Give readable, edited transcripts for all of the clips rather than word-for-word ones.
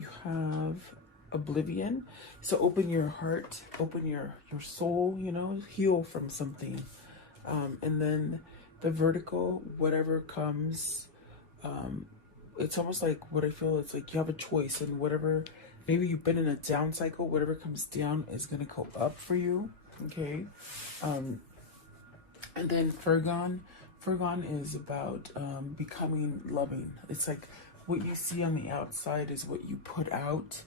you have oblivion. So open your heart, open your soul, you know, heal from something. And then the vertical, whatever comes, it's almost like what I feel, it's like you have a choice, and whatever, maybe you've been in a down cycle, whatever comes down is going to go up for you. Okay. And then Fergon is about becoming loving. It's like what you see on the outside is what you put out.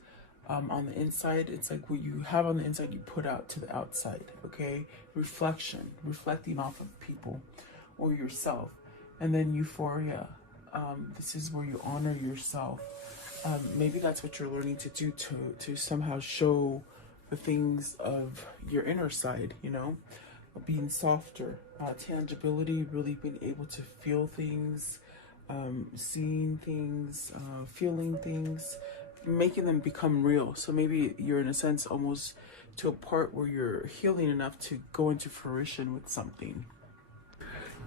On the inside, it's like what you have on the inside, you put out to the outside. Okay. Reflecting off of people or yourself. And then Euphoria. This is where you honor yourself. Maybe that's what you're learning to do, to somehow show the things of your inner side, you know, being softer, tangibility, really being able to feel things, seeing things, feeling things, making them become real. So maybe you're in a sense almost to a part where you're healing enough to go into fruition with something.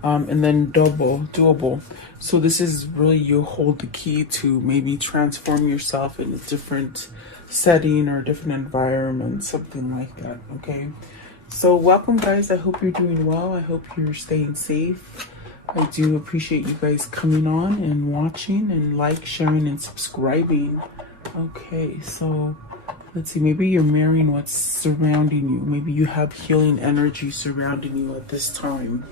And then doable. So this is really, you hold the key to maybe transform yourself in a different setting or a different environment, something like that. Okay. So welcome, guys. I hope you're doing well. I hope you're staying safe. I do appreciate you guys coming on and watching and sharing and subscribing. Okay, so let's see. Maybe you're mirroring what's surrounding you. Maybe you have healing energy surrounding you at this time.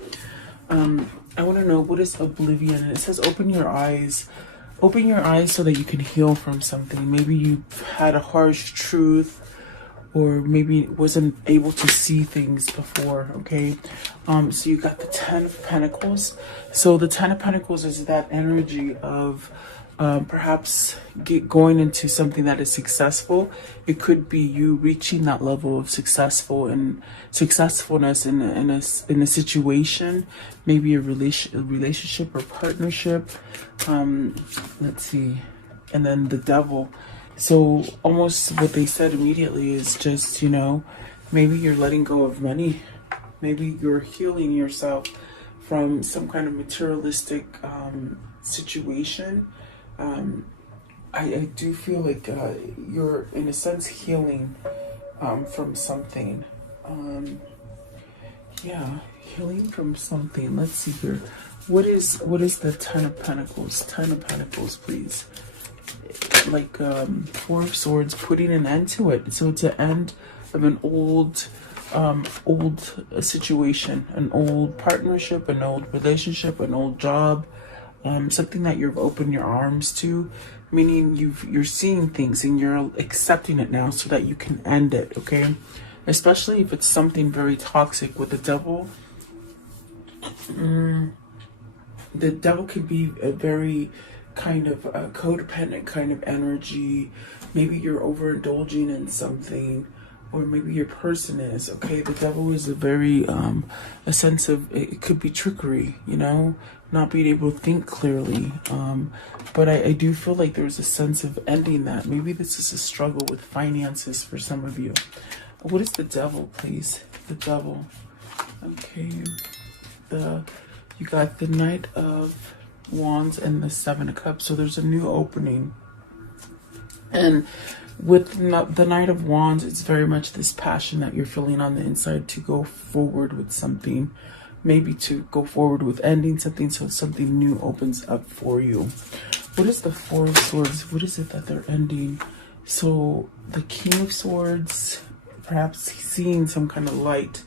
I want to know, what is oblivion? And it says open your eyes. Open your eyes so that you can heal from something. Maybe you've had a harsh truth, or maybe wasn't able to see things before. Okay. So you got the 10 of Pentacles. So the 10 of Pentacles is that energy of perhaps going into something that is successful. It could be you reaching that level of successfulness in a situation, maybe a relationship or partnership. Let's see, and then the Devil. So almost what they said immediately is just, you know, maybe you're letting go of money, maybe you're healing yourself from some kind of materialistic situation. I do feel like you're in a sense healing from something. Yeah, healing from something. Let's see here. What is the 10 of Pentacles? 10 of Pentacles, please. Like 4 of Swords, putting an end to it. So it's an end of an old situation, an old partnership, an old relationship, an old job. Something that you've opened your arms to, meaning you're seeing things and you're accepting it now so that you can end it. Okay, especially if it's something very toxic. With the Devil, the Devil could be a very kind of codependent kind of energy. Maybe you're overindulging in something, or maybe your person is. Okay, the Devil is a very a sense of, it could be trickery, you know, not being able to think clearly. But I do feel like there's a sense of ending that. Maybe this is a struggle with finances for some of you. What is the Devil, please? The Devil. Okay, you got the Knight of Wands and the 7 of Cups. So there's a new opening. And with the Knight of Wands, it's very much this passion that you're feeling on the inside to go forward with something, maybe to go forward with ending something, so something new opens up for you. What is the 4 of Swords? What is it that they're ending? So the King of Swords, perhaps seeing some kind of light,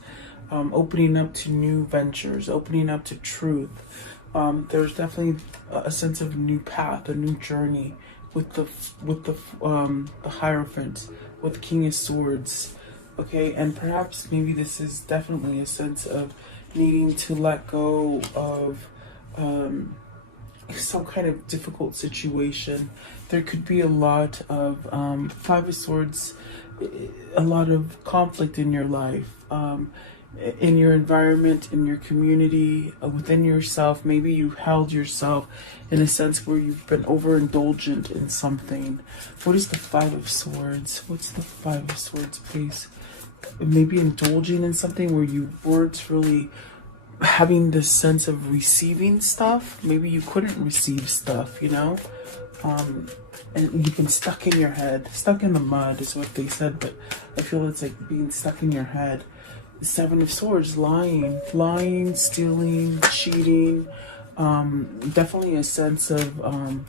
opening up to new ventures, opening up to truth. There's definitely a sense of a new path, a new journey with the Hierophant, with the King of Swords. Okay, and perhaps maybe this is definitely a sense of needing to let go of some kind of difficult situation. There could be a lot of 5 of Swords, a lot of conflict in your life, in your environment, in your community, within yourself. Maybe you held yourself in a sense where you've been overindulgent in something. What is the 5 of Swords? What's the 5 of Swords, please? Maybe indulging in something where you weren't really having this sense of receiving stuff. Maybe you couldn't receive stuff, you know? and you've been stuck in your head, stuck in the mud is what they said, but I feel it's like being stuck in your head. The Seven of Swords, lying, stealing, cheating. Definitely a sense of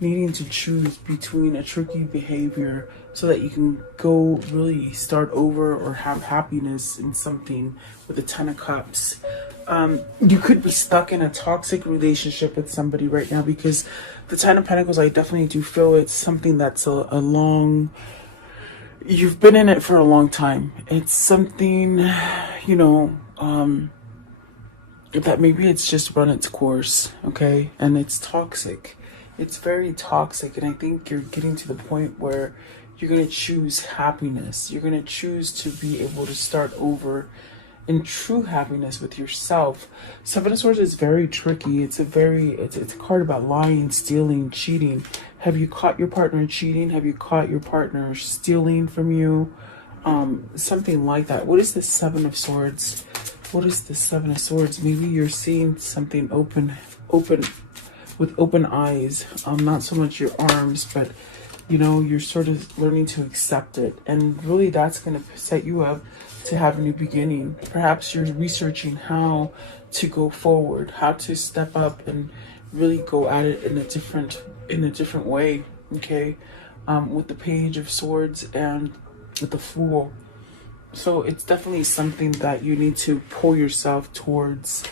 needing to choose between a tricky behavior so that you can go really start over or have happiness in something with the Ten of Cups. You could be stuck in a toxic relationship with somebody right now, because the Ten of Pentacles, I definitely do feel it's something that's a long, you've been in it for a long time. It's something, you know, that maybe it's just run its course, okay? And it's toxic. It's very toxic, and I think you're getting to the point where you're going to choose happiness. You're going to choose to be able to start over in true happiness with yourself. Seven of Swords is very tricky. It's a card about lying, stealing, cheating. Have you caught your partner cheating? Have you caught your partner stealing from you? Something like that. What is the Seven of Swords? What is the Seven of Swords? Maybe you're seeing something open with open eyes. Not so much your arms, but you know, you're sort of learning to accept it, and really that's going to set you up to have a new beginning. Perhaps you're researching how to go forward, how to step up and really go at it in a different way. Okay, with the Page of Swords and with the Fool. So it's definitely something that you need to pull yourself towards.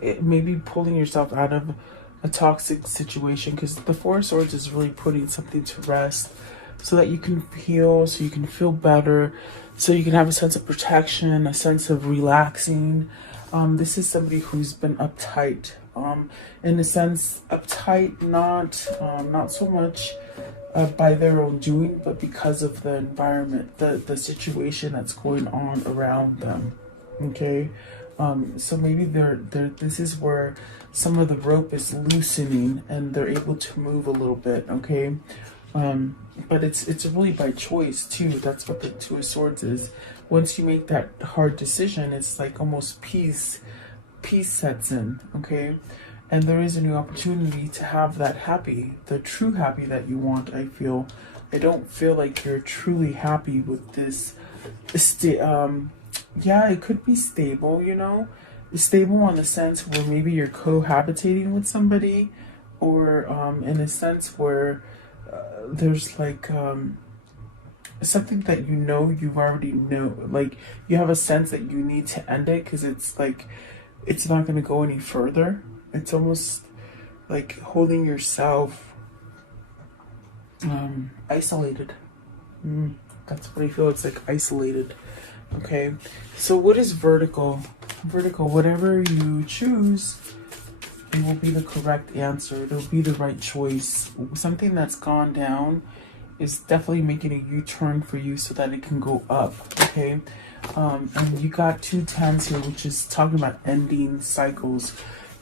Maybe pulling yourself out of a toxic situation, because the Four of Swords is really putting something to rest so that you can heal, so you can feel better, so you can have a sense of protection, a sense of relaxing. This is somebody who's been uptight, in a sense, uptight, not so much by their own doing, but because of the environment, the situation that's going on around them. Okay, so maybe this is where some of the rope is loosening and they're able to move a little bit. Okay, but it's really by choice too. That's what the Two of Swords is. Once you make that hard decision, it's like almost peace sets in. Okay, and there is a new opportunity to have that happy, the true happy that you want. I don't feel like you're truly happy with this. Yeah, it could be stable, you know, stable in the sense where maybe you're cohabitating with somebody, or in a sense where there's like something that you already know, like you have a sense that you need to end it because it's like it's not going to go any further. It's almost like holding yourself isolated. That's what I feel. It's like isolated. Okay, so what is vertical? Vertical, whatever you choose, it will be the correct answer. It'll be the right choice. Something that's gone down is definitely making a U-turn for you so that it can go up. Okay, and you got 2 tens here, which is talking about ending cycles.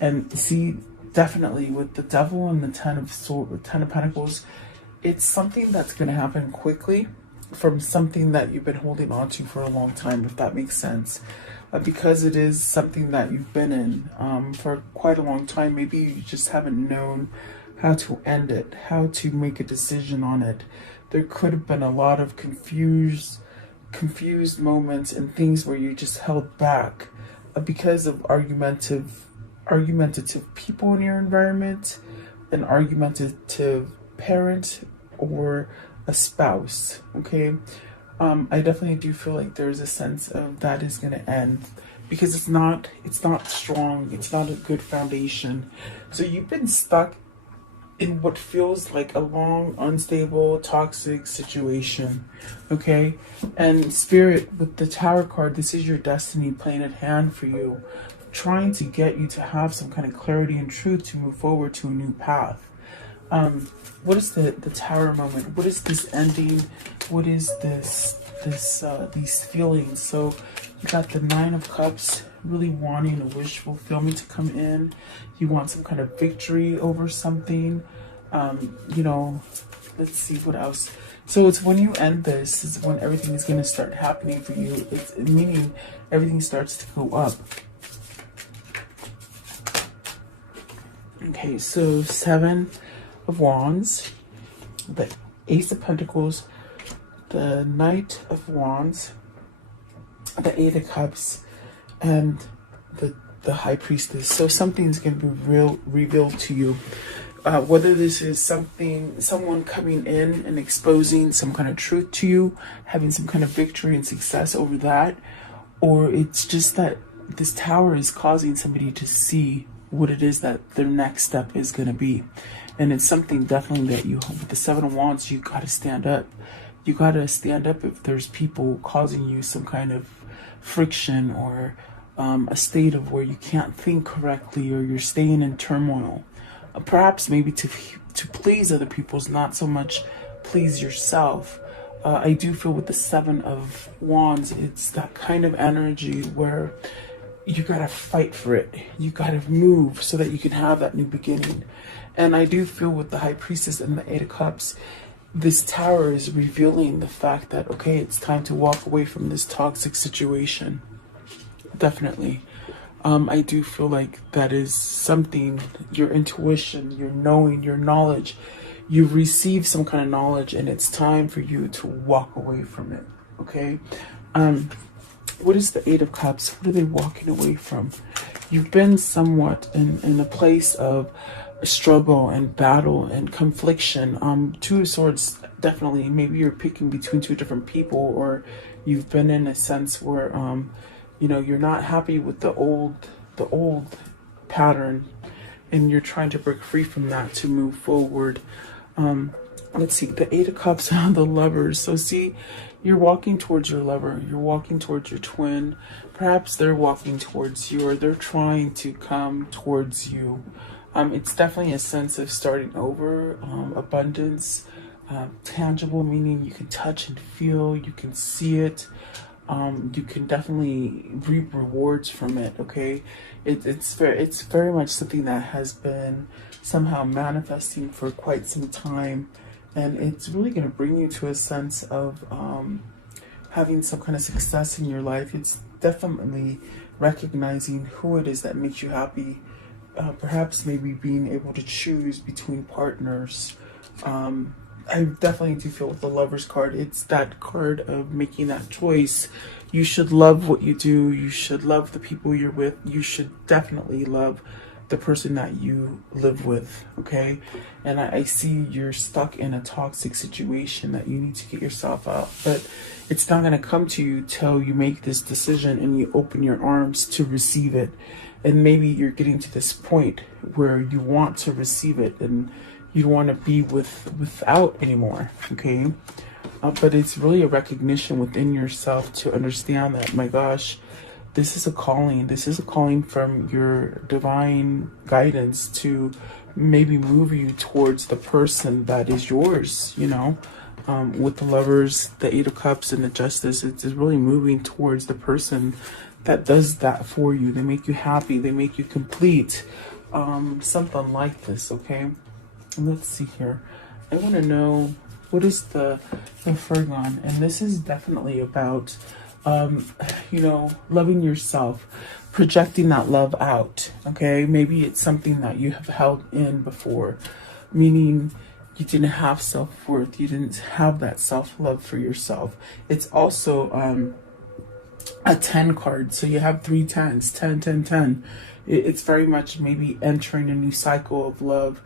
And see, definitely with the Devil and the Ten of Pentacles, it's something that's going to happen quickly from something that you've been holding on to for a long time, if that makes sense. Because it is something that you've been in for quite a long time. Maybe you just haven't known how to end it, how to make a decision on it. There could have been a lot of confused moments and things where you just held back because of argumentative people in your environment, an argumentative parent, or a spouse. Okay, I definitely do feel like there's a sense of that is going to end because it's not strong. It's not a good foundation. So you've been stuck in what feels like a long, unstable, toxic situation. Okay, and Spirit with the Tower card, this is your destiny playing at hand for you, trying to get you to have some kind of clarity and truth to move forward to a new path. What is the Tower moment? What is this ending? What is these feelings? So you got the Nine of Cups, really wanting a wish fulfillment to come in. You want some kind of victory over something. You know, let's see what else. So it's when you end this is when everything is going to start happening for you. It's meaning everything starts to go up. Okay, so 7 of Wands, the Ace of Pentacles, the Knight of Wands, the 8 of Cups, and the High Priestess. So something's going to be revealed to you. Whether this is someone coming in and exposing some kind of truth to you, having some kind of victory and success over that, or it's just that this Tower is causing somebody to see what it is that their next step is going to be. And it's something definitely that you, with the 7 of Wands, you got to stand up. You got to stand up if there's people causing you some kind of friction, or a state of where you can't think correctly, or you're staying in turmoil. Perhaps maybe to please other people's, not so much please yourself. I do feel with the 7 of Wands, it's that kind of energy where you gotta fight for it. You gotta move so that you can have that new beginning. And I do feel with the High Priestess and the 8 of Cups, this Tower is revealing the fact that, okay, it's time to walk away from this toxic situation. Definitely. I do feel like that is something, your intuition, your knowing, your knowledge. You've received some kind of knowledge, and it's time for you to walk away from it, okay? What is the 8 of Cups? What are they walking away from? You've been somewhat in a place of struggle and battle and confliction. 2 of Swords, definitely. Maybe you're picking between 2 different people, or you've been in a sense where you know, you're not happy with the old pattern, and you're trying to break free from that to move forward. Let's see, the 8 of Cups and the Lovers. So see, you're walking towards your lover, you're walking towards your twin. Perhaps they're walking towards you, or they're trying to come towards you. It's definitely a sense of starting over, abundance, tangible, meaning you can touch and feel, you can see it. You can definitely reap rewards from it, okay? It's very much something that has been somehow manifesting for quite some time, and it's really going to bring you to a sense of having some kind of success in your life. It's definitely recognizing who it is that makes you happy, perhaps maybe being able to choose between partners. I definitely do feel with the Lovers card, it's that card of making that choice. You should love what you do. You should love the people you're with. You should definitely love the person that you live with, okay? And I see you're stuck in a toxic situation that you need to get yourself out. But it's not going to come to you till you make this decision and you open your arms to receive it. And maybe you're getting to this point where you want to receive it, and you don't want to be without anymore, okay? But it's really a recognition within yourself to understand that, my gosh, this is a calling. This is a calling from your divine guidance to maybe move you towards the person that is yours, you know? With the Lovers, the 8 of Cups, and the Justice, it's really moving towards the person that does that for you. They make you happy. They make you complete. Something like this, okay? Let's see here. I want to know, what is the Fergon? And this is definitely about, you know, loving yourself, projecting that love out, okay? Maybe it's something that you have held in before, meaning you didn't have self-worth. You didn't have that self-love for yourself. It's also a 10 card. So you have 3 10s, 10, 10, 10. It's very much maybe entering a new cycle of love,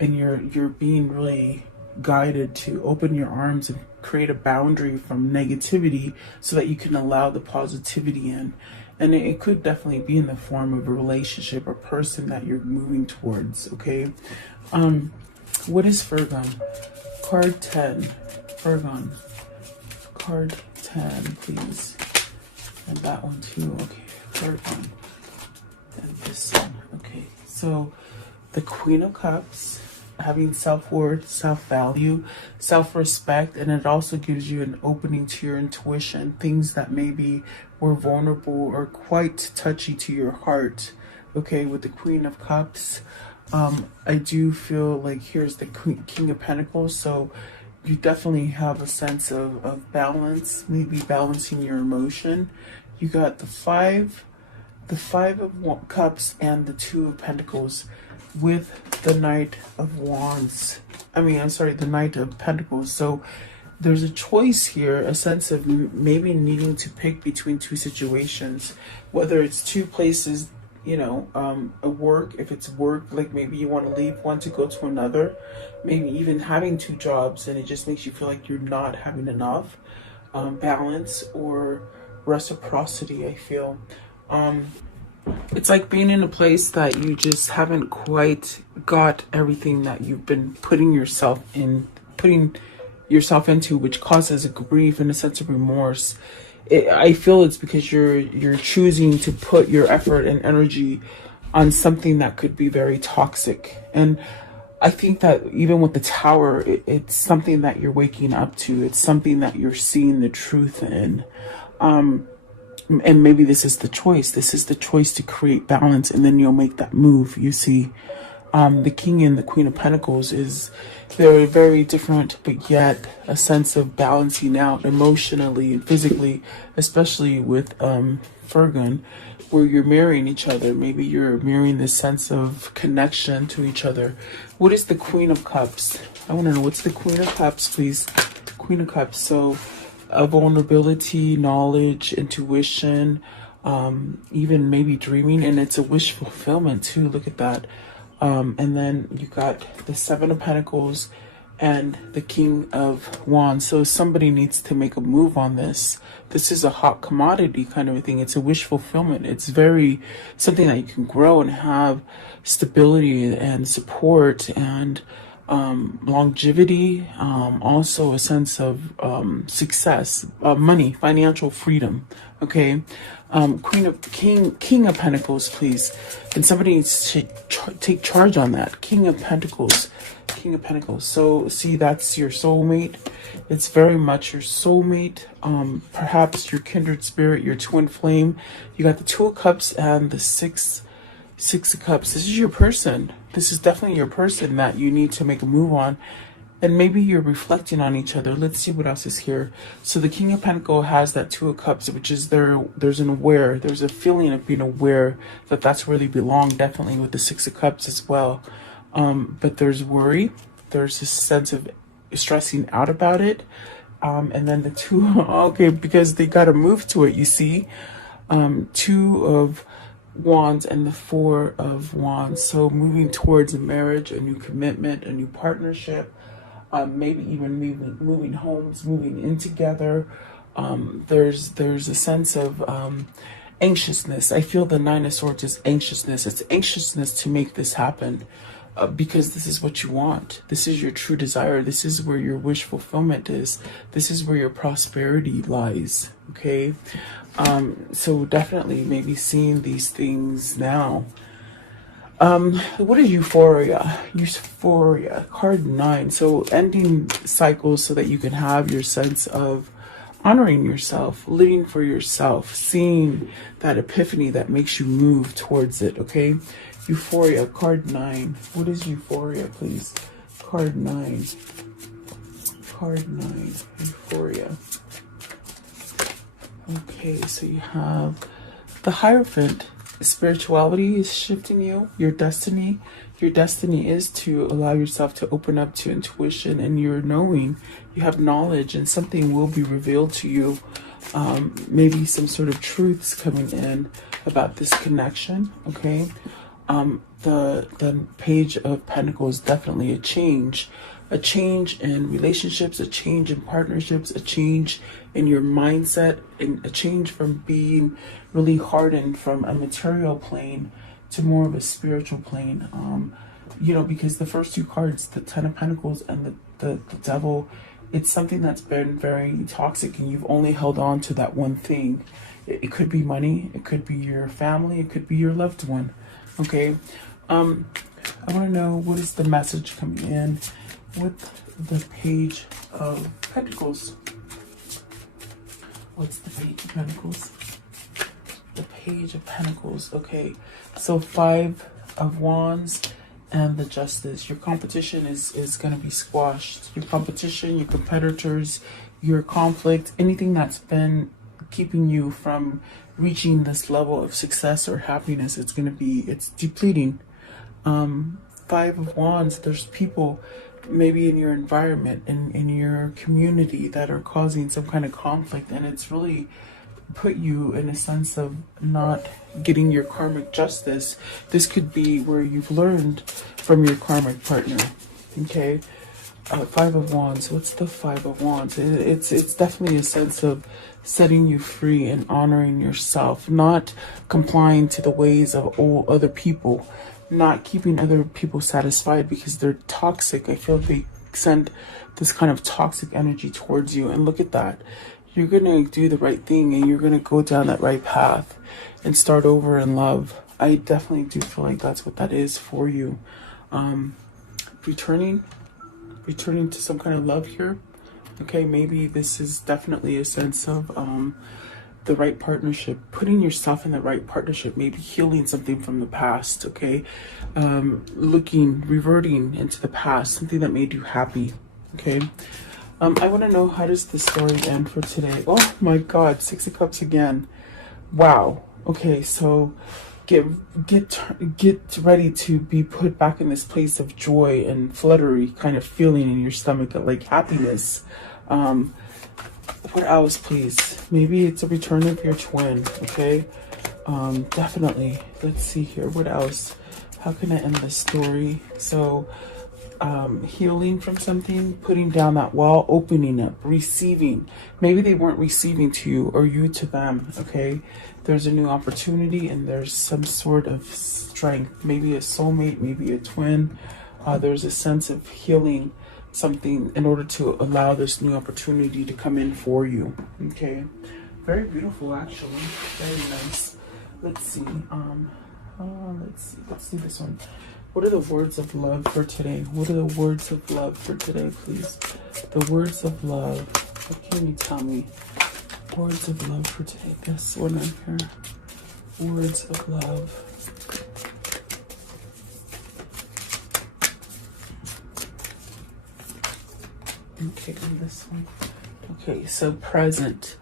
and you're being really guided to open your arms and create a boundary from negativity so that you can allow the positivity in. And it could definitely be in the form of a relationship or person that you're moving towards, okay? What is Fergon? Card 10. Fergon. Card 10, please. And that one too. Okay, Fergon. And this one. Okay, so the Queen of Cups, having self-worth, self-value, self-respect, and it also gives you an opening to your intuition, things that maybe were vulnerable or quite touchy to your heart. Okay, with the Queen of Cups, I do feel like here's the King of Pentacles, so you definitely have a sense of balance, maybe balancing your emotion. You got the five of Cups and the 2 of Pentacles. with the Knight of Wands. I'm sorry, the Knight of Pentacles. So there's a choice here, a sense of maybe needing to pick between two situations, whether it's two places, you know, a work, if it's work, like maybe you want to leave one to go to another, maybe even having two jobs and it just makes you feel like you're not having enough balance or reciprocity. I feel it's like being in a place that you just haven't quite got everything that you've been putting yourself into, which causes a grief and a sense of remorse. I feel it's because you're choosing to put your effort and energy on something that could be very toxic. And I think that even with the Tower, it's something that you're waking up to. It's something that you're seeing the truth in. And maybe this is the choice. This is the choice to create balance, and then you'll make that move. You see, the King and the Queen of Pentacles is very, very different, but yet a sense of balancing out emotionally and physically, especially with Fergun, where you're mirroring each other. Maybe you're mirroring this sense of connection to each other. What is the Queen of Cups? I want to know, what's the Queen of Cups, please? Queen of Cups. So vulnerability, knowledge, intuition, even maybe dreaming, and it's a wish fulfillment too. Look at that. And then you got the Seven of Pentacles and the King of Wands. So somebody needs to make a move on this. This is a hot commodity kind of a thing. It's a wish fulfillment. It's very something that you can grow and have stability and support and longevity, also a sense of success, money, financial freedom. Okay, King of Pentacles, please. And somebody needs to take charge on that. King of Pentacles. So see, that's your soulmate. It's very much your soulmate. Perhaps your kindred spirit, your twin flame. You got the Two of Cups and the Six of Cups. This is your person. This is definitely your person that you need to make a move on. And maybe you're reflecting on each other. Let's see what else is here. So the King of Pentacles has that Two of Cups, which is there's an aware. There's a feeling of being aware that that's where they belong, definitely with the Six of Cups as well. But there's worry. There's this sense of stressing out about it. And then the two, okay, because they got to move to it, you see. Two of Wands and the Four of Wands. So moving towards a marriage, a new commitment, a new partnership, maybe even moving homes, moving in together. There's a sense of anxiousness. I feel the Nine of Swords is anxiousness. It's anxiousness to make this happen. Because this is what you want. This is your true desire. This is where your wish fulfillment is. This is where your prosperity lies. Okay. So definitely maybe seeing these things now. What is Euphoria? Euphoria, card 9. So ending cycles so that you can have your sense of honoring yourself, living for yourself, seeing that epiphany that makes you move towards it. Okay. Euphoria, card 9. What is Euphoria, please? Card 9. Card 9. Euphoria. Okay, so you have the Hierophant. Spirituality is shifting you. Your destiny. Your destiny is to allow yourself to open up to intuition and your knowing. You have knowledge and something will be revealed to you. Maybe some sort of truths coming in about this connection. Okay. The Page of Pentacles, definitely a change in relationships, a change in partnerships, a change in your mindset, and a change from being really hardened from a material plane to more of a spiritual plane. You know, because the first two cards, the Ten of Pentacles and the Devil, it's something that's been very toxic and you've only held on to that one thing. It could be money, it could be your family, it could be your loved one. Okay, I want to know, what is the message coming in with the Page of Pentacles? What's the Page of Pentacles? The Page of Pentacles. Okay, so Five of Wands and the Justice. Your competition is going to be squashed. Your competition, your competitors, your conflict, anything that's been keeping you from reaching this level of success or happiness, it's depleting. Five of Wands, there's people maybe in your environment, in your community, that are causing some kind of conflict, and it's really put you in a sense of not getting your karmic justice. This could be where you've learned from your karmic partner. Okay, Five of Wands. What's the Five of Wands? It's definitely a sense of setting you free and honoring yourself, not complying to the ways of all other people, not keeping other people satisfied because they're toxic. I feel they send this kind of toxic energy towards you, and look at that. You're gonna do the right thing, and you're gonna go down that right path and start over in love. I definitely do feel like that's what that is for you. Returning to some kind of love here. Okay, maybe this is definitely a sense of the right partnership, putting yourself in the right partnership, maybe healing something from the past. Okay, reverting into the past, something that made you happy. Okay, I want to know, how does the story end for today? Oh my God, Six of Cups again. Wow. Okay, so get ready to be put back in this place of joy and fluttery kind of feeling in your stomach, like happiness. What else, please? Maybe it's a return of your twin. Okay, definitely. Let's see here. What else? How can I end this story? So healing from something, putting down that wall, opening up, receiving. Maybe they weren't receiving to you, or you to them. Okay, there's a new opportunity, and there's some sort of strength, maybe a soulmate, maybe a twin. There's a sense of healing something in order to allow this new opportunity to come in for you. Okay, very beautiful, actually. Very nice. Let's see. Let's do this one. What are the words of love for today? What are the words of love for today, please? The words of love. What can you tell me? Words of love for today. This one right here. Words of love. Okay, and this one. Okay, so present.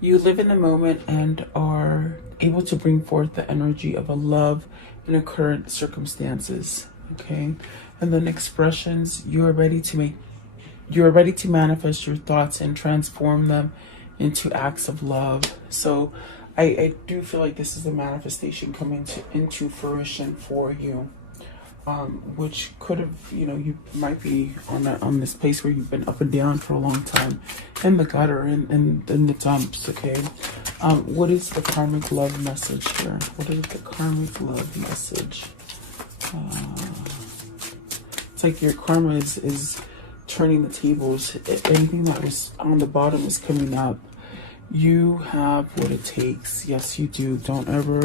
You live in the moment and are able to bring forth the energy of a love in a current circumstances. Okay, and then expressions. You are ready to manifest your thoughts and transform them into acts of love. So I do feel like this is a manifestation coming into fruition for you. Which could have, you might be on this place where you've been up and down for a long time, in the gutter, and in the dumps. Okay, what is the karmic love message here? What is the karmic love message? It's like your karma is turning the tables. Anything that was on the bottom is coming up. You have what it takes. Yes, you do. Don't ever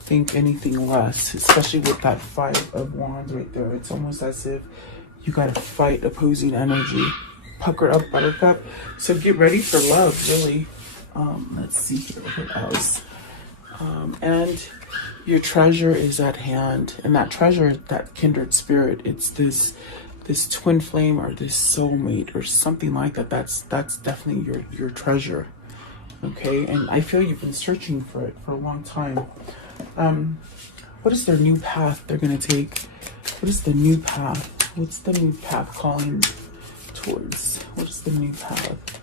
think anything less, especially with that Five of Wands right there. It's almost as if you got to fight opposing energy. Pucker up, buttercup. So get ready for love, really. Let's see here. What else? And your treasure is at hand, and that treasure, that kindred spirit, it's this twin flame or this soulmate or something like that. That's definitely your treasure. Okay, and I feel you've been searching for it for a long time. What is their new path they're gonna take? What is the new path? What's the new path calling towards? What is the new path?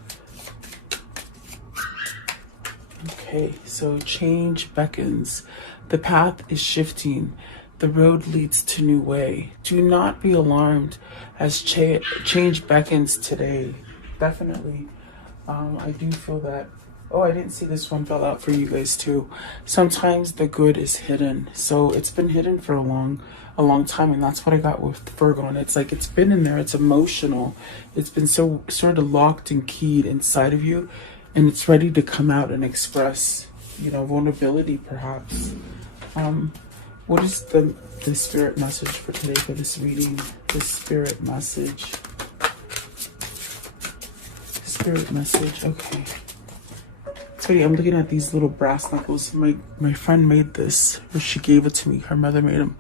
Okay, so change beckons. The path is shifting. The road leads to new way. Do not be alarmed as change beckons today. Definitely. I do feel that. Oh, I didn't see this one fell out for you guys too. Sometimes the good is hidden. So it's been hidden for a long time, and that's what I got with Virgo. And it's like it's been in there, it's emotional. It's been so sort of locked and keyed inside of you, and it's ready to come out and express, vulnerability perhaps. What is the spirit message for today for this reading? The spirit message. Spirit message, okay. I'm looking at these little brass knuckles. My friend made this, or she gave it to me. Her mother made them.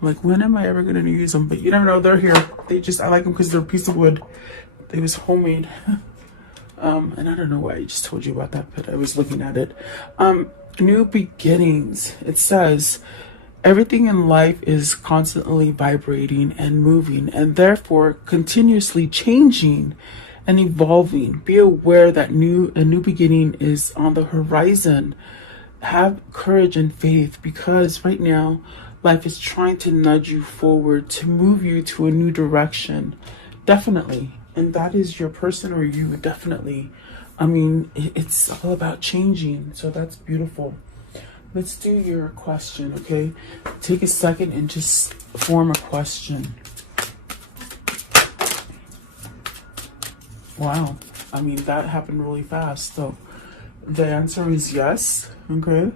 I'm like, when am I ever going to use them? But you never know, they're here. I like them because they're a piece of wood. They was homemade. And I don't know why I just told you about that, but I was looking at it. New beginnings. It says, Everything in life is constantly vibrating and moving, and therefore continuously changing and evolving. Be aware that a new beginning is on the horizon. Have courage and faith, because right now life is trying to nudge you forward, to move you to a new direction. Definitely. And that is your person or you, definitely. I mean, it's all about changing. So that's beautiful. Let's do your question, okay? Take a second and just form a question. Wow. I mean, that happened really fast. So the answer is yes, okay?